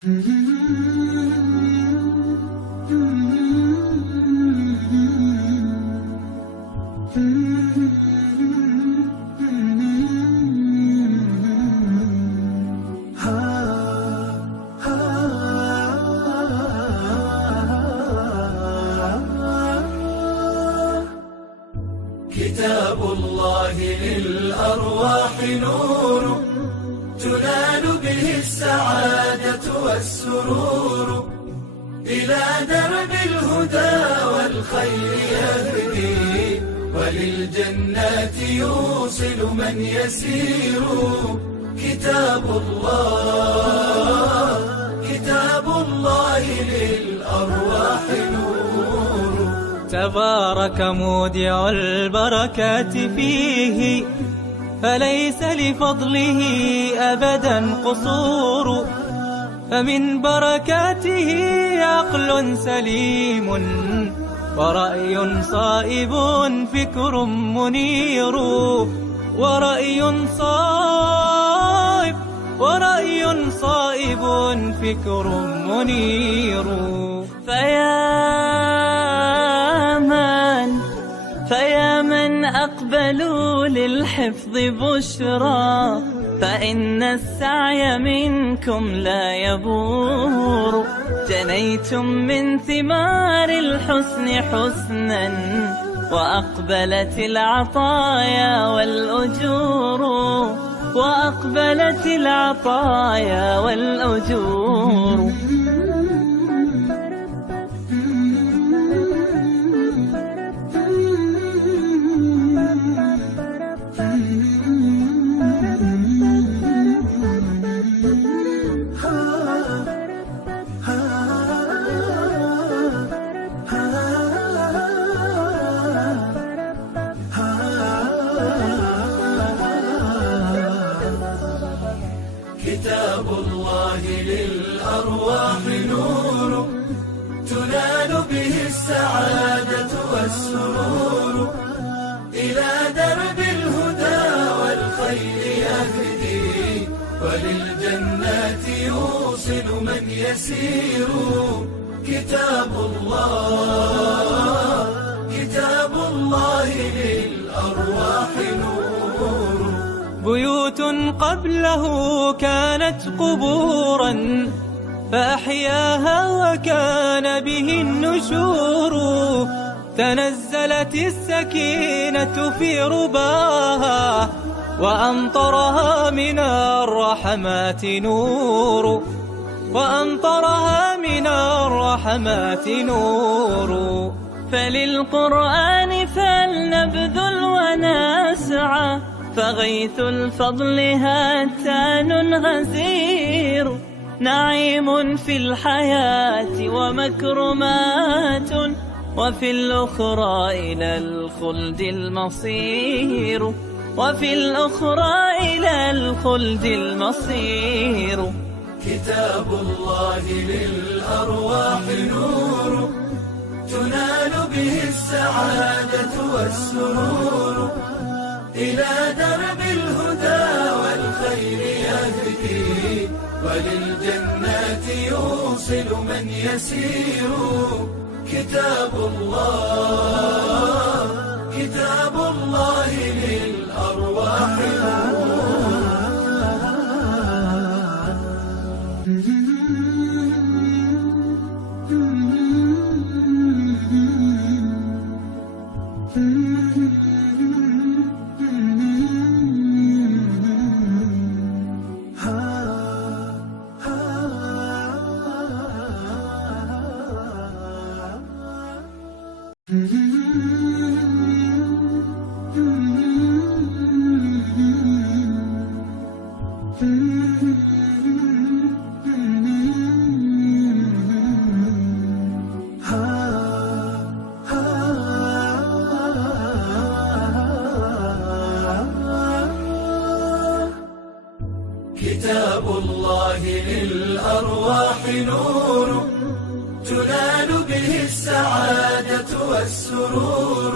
كتاب الله للأرواح نور تنال به السعادة والسرور، إلى درب الهدى والخير يهدي، وللجنات يوصل من يسير. كتاب الله للأرواح نور. تبارك مودع البركات فيه، فليس لفضله أبدا قصور. فمن بركاته عقل سليم، ورأي صائب فكر منير. ورأي صائب فكر منير. فيا من أقبلوا للحفظ بشرى، فإن السعي منكم لا يبور. جنيتم من ثمار الحسن حسنا، وأقبلت العطايا والأجور. كتاب الله للأرواح نور تنال به السعادة والسرور، إلى درب الهدى والخير يهدي، وللجنات يوصل من يسير. كتاب الله للأرواح نور. بيوت قبله كانت قبورا، فأحياها وكان به النشور. تنزلت السكينة في رباها، وأمطرها من الرحمات نور. فللقرآن فلنبذل ونسعى، فغيث الفضل هاتان غزير. نعيم في الحياة ومكرمات، وفي الأخرى إلى الخلد المصير. كتاب الله للأرواح نور تنال به السعادة والسرور، إلى درب الهدى والخير يهدي، وللجنات يوصل من يسير. كتاب الله للأرواح كتاب الله للأرواح نور تنال به السعادة والسرور،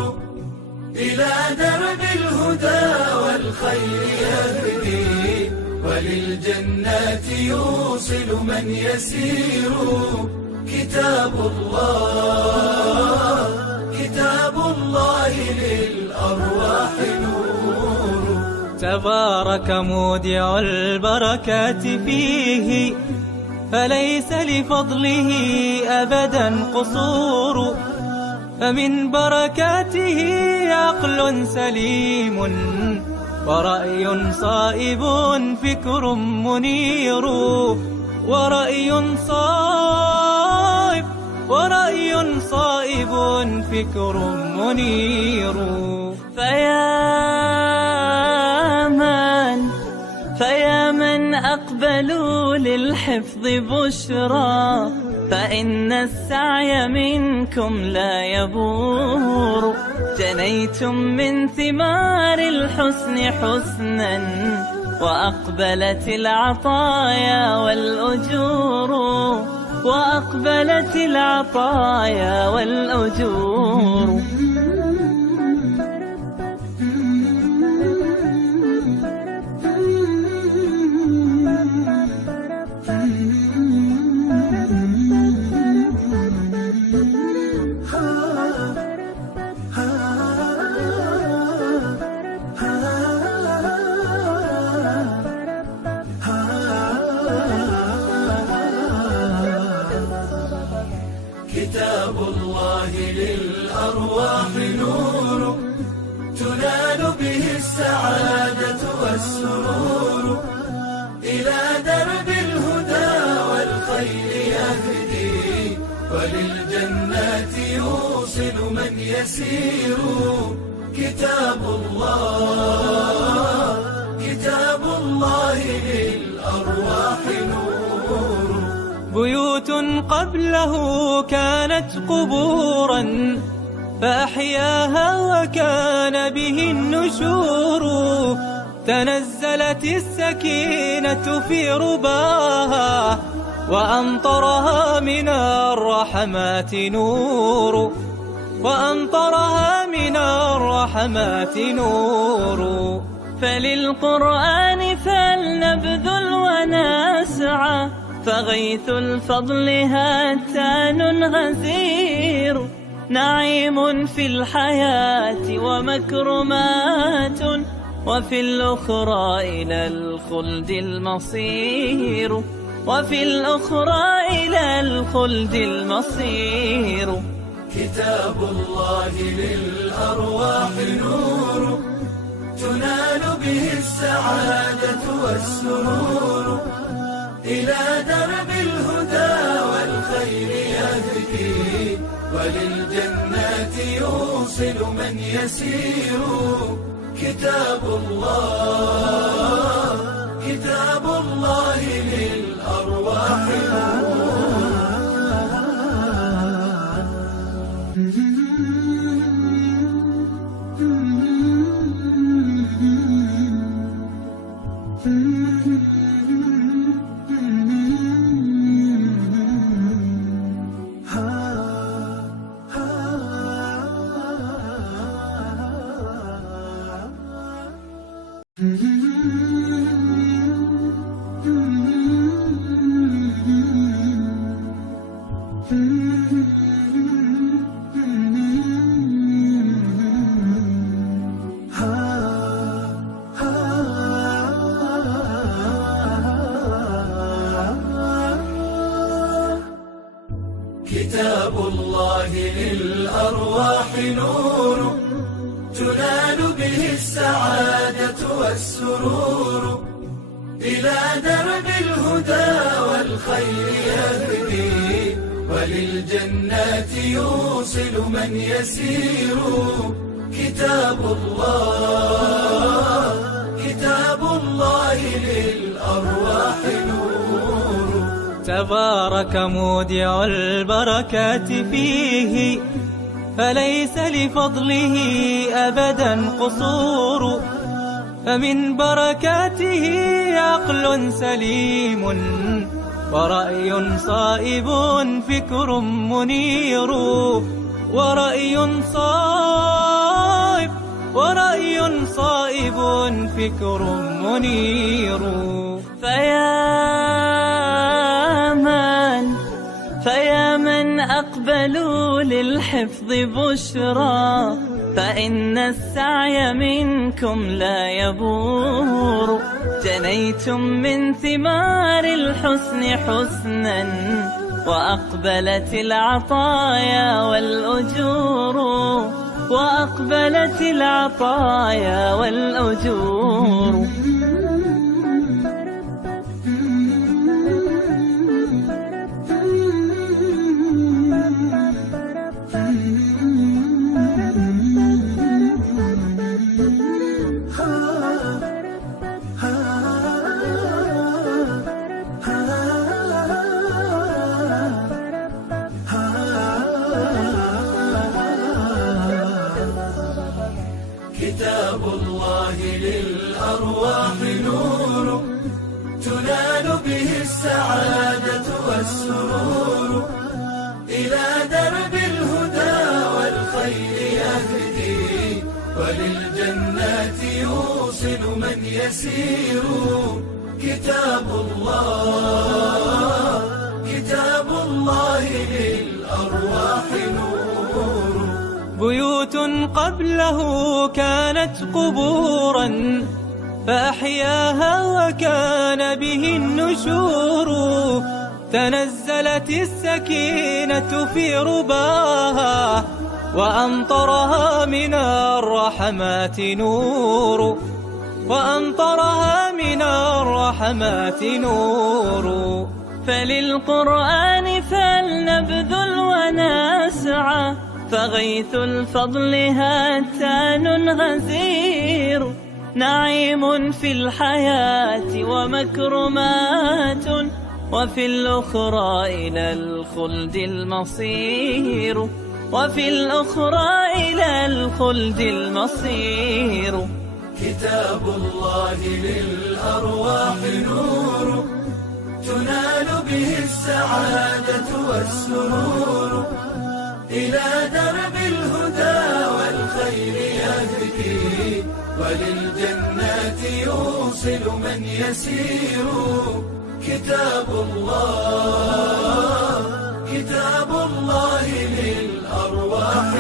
إلى درب الهدى والخير يهدي، وللجنات يوصل من يسير. كتاب الله للأرواح نور. تبارك مودع البركات فيه، فليس لفضله أبدا قصور. فمن بركاته عقل سليم، ورأي صائب فكر منير. ورأي صائب فكر منير. فيا من أقبلوا للحفظ بشرى، فإن السعي منكم لا يبور. جنيتم من ثمار الحسن حسنا، وأقبلت العطايا والأجور. وأقبلت العطايا والأجور. كتاب الله للأرواح نور، تنال به السعادة والسرور. إلى درب الهدى والخير يهدي، وللجنات يوصل من يسير. كتاب الله للأرواح نور. بيوت قبله كانت قبورا، فأحياها وكان به النشور. تنزلت السكينة في رباها، وأمطرها من الرحمات نور. فللقرآن فلنبذل ونسعى، فغيث الفضل هاتان غزير. نعيم في الحياة ومكرمات، وفي الأخرى إلى الخلد المصير. كتاب الله للأرواح نور، تنال به السعادة والسرور. إلى درب الهدى والخير يهدي، وللجنات يوصل من يسير. كتاب الله للأرواح كتاب الله للأرواح نور، تنال به السعادة والسرور. إلى درب الهدى والخير يهدي، وللجنات يوصل من يسير. كتاب الله للأرواح نور. تبارك مودع البركات فيه، فليس لفضله أبدا قصور. فمن بركاته عقل سليم، ورأي صائب فكر منير. ورأي صائب فكر منير. فيا من أقبلوا للحفظ بشرى، فإن السعي منكم لا يبور. جنيتم من ثمار الحسن حسنا، وأقبلت العطايا والأجور، وأقبلت العطايا والأجور. كتاب الله للأرواح نور، تنال به السعادة والسرور. إلى درب الهدى والخير يهدي، وللجنات يوصل من يسير. كتاب الله للأرواح نور. بيوت قبله كانت قبورا، فأحياها وكان به النشور. تنزلت السكينة في رباها، وأمطرها من الرحمات نور، وأمطرها من الرحمات نور. فللقرآن فلنبذل ونسعى، فغيث الفضل هتان غزير. نعيم في الحياة ومكرمات، وفي الأخرى إلى الخلد المصير، وفي الأخرى إلى الخلد المصير. كتاب الله للأرواح نور، تنال به السعادة والسرور. إلى درب الهدى والخير يهدي، وللجنات يوصل من يسير. كتاب الله للأرواح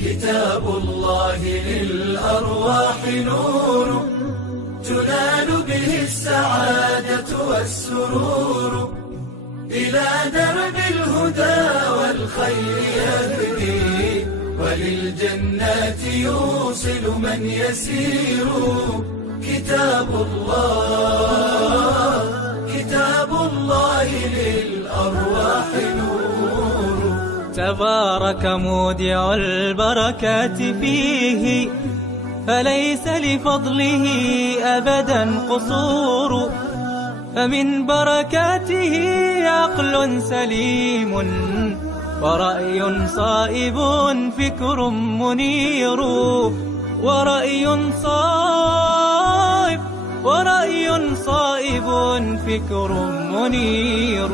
كتاب الله للأرواح نور، تنال به السعادة والسرور. إلى درب الهدى والخير يهدي، وللجنات يوصل من يسير. كتاب الله للأرواح نور. تبارك مودع البركات فيه، فليس لفضله أبدا قصور. فمن بركاته عقل سليم، ورأي صائب فكر منير. ورأي صائب فكر منير.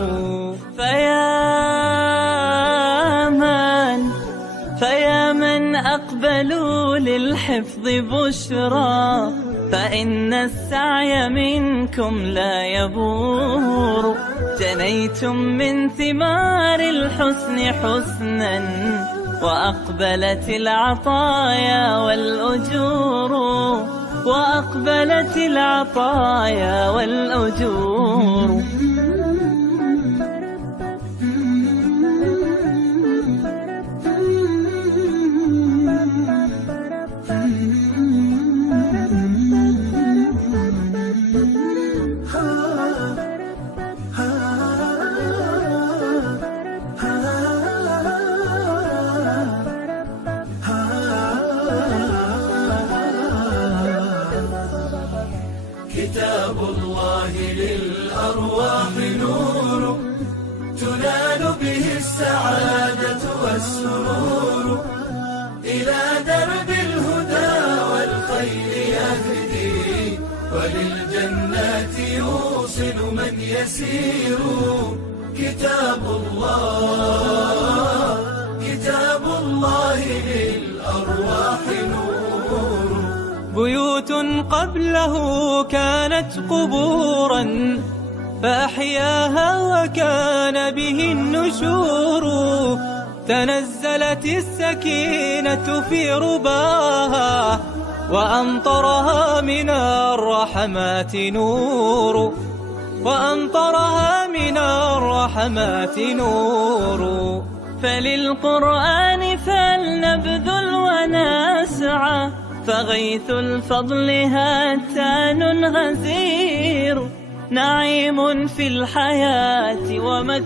فيا من أقبلوا للحفظ بشرى، فإن السعي منكم لا يبور. جنيتم من ثمار الحسن حسنا، وأقبلت العطايا والأجور، وأقبلت العطايا والأجور. كتاب الله للأرواح نور، تنال به السعادة والسرور، إلى درب الهدى والخير يهدي، وللجنات يوصل من يسير. كتاب الله للأرواح نور. بيوت قبله كانت قبورا فأحياها وكان به النشور، تنزلت السكينة في رباها وأمطرها من الرحمات نور، وأمطرها من الرحمات نور. فللقرآن فلنبذل ونسعى، فغيث الفضل هاتان غزير، نعيم في الحياة ومكر